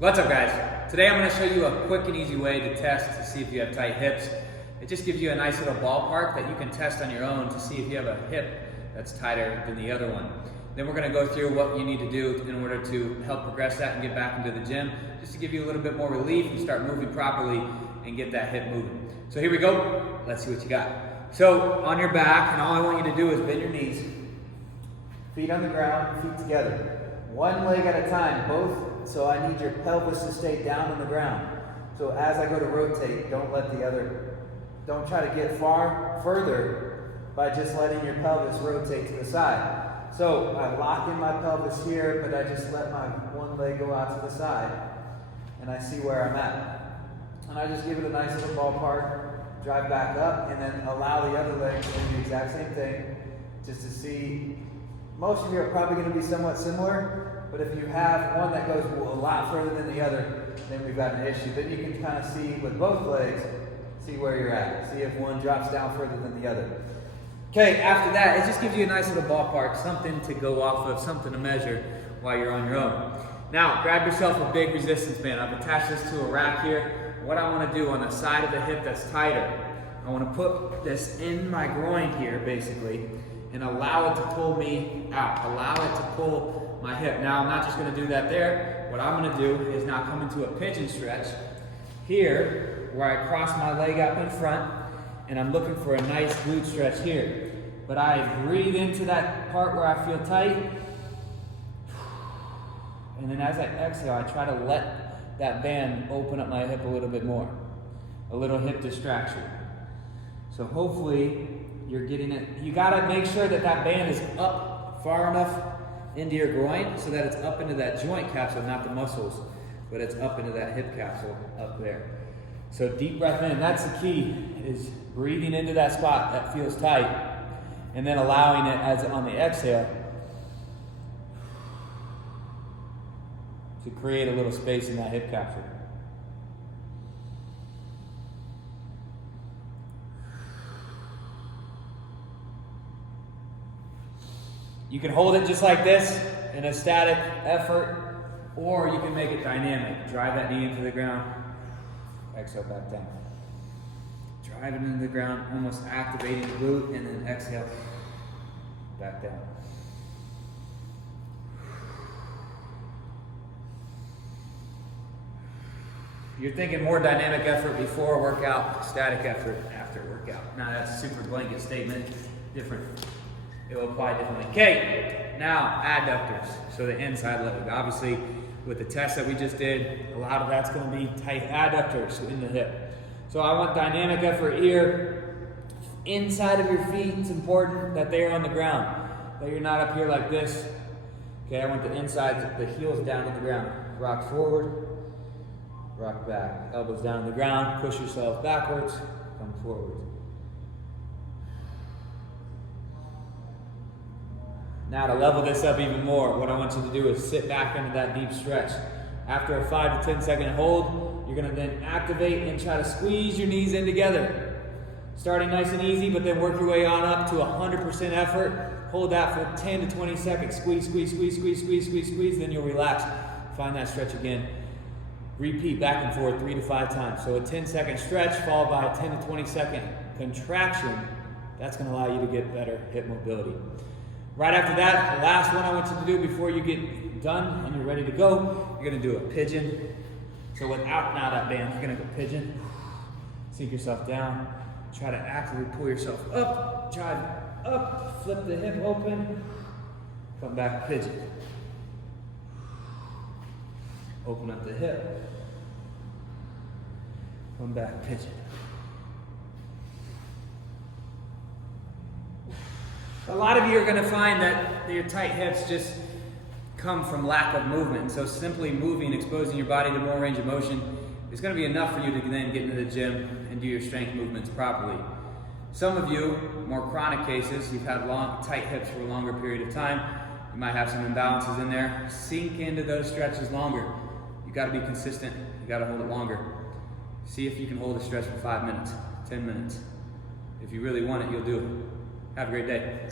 What's up, guys? Today I'm going to show you a quick and easy way to test to see if you have tight hips. It just gives you a nice little ballpark that you can test on your own to see if you have a hip that's tighter than the other one. Then we're going to go through what you need to do in order to help progress that and get back into the gym, just to give you a little bit more relief and start moving properly and get that hip moving. So here we go. Let's see what you got. So on your back, and all I want you to do is bend your knees, feet on the ground, feet together. One leg at a time, both. So I need your pelvis to stay down on the ground. So as I go to rotate, don't try to get further by just letting your pelvis rotate to the side. So I lock in my pelvis here, but I just let my one leg go out to the side, and I see where I'm at. And I just give it a nice little ballpark, drive back up, and then allow the other leg to do the exact same thing, just to see. Most of you are probably going to be somewhat similar. But if you have one that goes a lot further than the other, then we've got an issue. Then you can kind of see with both legs, see where you're at. See if one drops down further than the other. Okay, after that, it just gives you a nice little ballpark, something to go off of, something to measure while you're on your own. Now, grab yourself a big resistance band. I've attached this to a rack here. What I want to do on the side of the hip that's tighter, I want to put this in my groin here, basically, and allow it to pull me out. Allow it to pull my hip. Now, I'm not just going to do that there. What I'm going to do is now come into a pigeon stretch here, where I cross my leg up in front, and I'm looking for a nice glute stretch here. But I breathe into that part where I feel tight, and then as I exhale, I try to let that band open up my hip a little bit more. A little hip distraction. So hopefully you're getting it. You got to make sure that that band is up far enough into your groin so that it's up into that joint capsule, not the muscles, but it's up into that hip capsule up there. So deep breath in. That's the key, is breathing into that spot that feels tight, and then allowing it as on the exhale to create a little space in that hip capsule. You can hold it just like this in a static effort, or you can make it dynamic. Drive that knee into the ground, exhale back down. Drive it into the ground, almost activating the glute, and then exhale back down. You're thinking more dynamic effort before workout, static effort after workout. Now that's a super blanket statement, different. It will apply differently. Okay, now adductors, so the inside leg. Obviously, with the test that we just did, a lot of that's going to be tight adductors in the hip. So I want dynamic effort here. Inside of your feet, it's important that they are on the ground, that you're not up here like this. Okay, I want the inside, the heels down to the ground. Rock forward, rock back. Elbows down on the ground, push yourself backwards, come forward. Now to level this up even more, what I want you to do is sit back into that deep stretch. After a 5 to 10 second hold, you're going to then activate and try to squeeze your knees in together. Starting nice and easy, but then work your way on up to 100% effort. Hold that for 10 to 20 seconds. Squeeze, squeeze, squeeze, squeeze, squeeze, squeeze, squeeze. Then you'll relax. Find that stretch again. Repeat back and forth 3 to 5 times. So a 10-second stretch followed by a 10 to 20-second contraction. That's going to allow you to get better hip mobility. Right after that, the last one I want you to do before you get done and you're ready to go, you're going to do a pigeon. So without now that band, you're going to go pigeon, sink yourself down, try to actively pull yourself up, drive up, flip the hip open, come back pigeon. Open up the hip, come back pigeon. A lot of you are going to find that your tight hips just come from lack of movement. So simply moving, exposing your body to more range of motion is going to be enough for you to then get into the gym and do your strength movements properly. Some of you, more chronic cases, you've had tight hips for a longer period of time. You might have some imbalances in there. Sink into those stretches longer. You got to be consistent. You got to hold it longer. See if you can hold a stretch for 5 minutes, 10 minutes. If you really want it, you'll do it. Have a great day.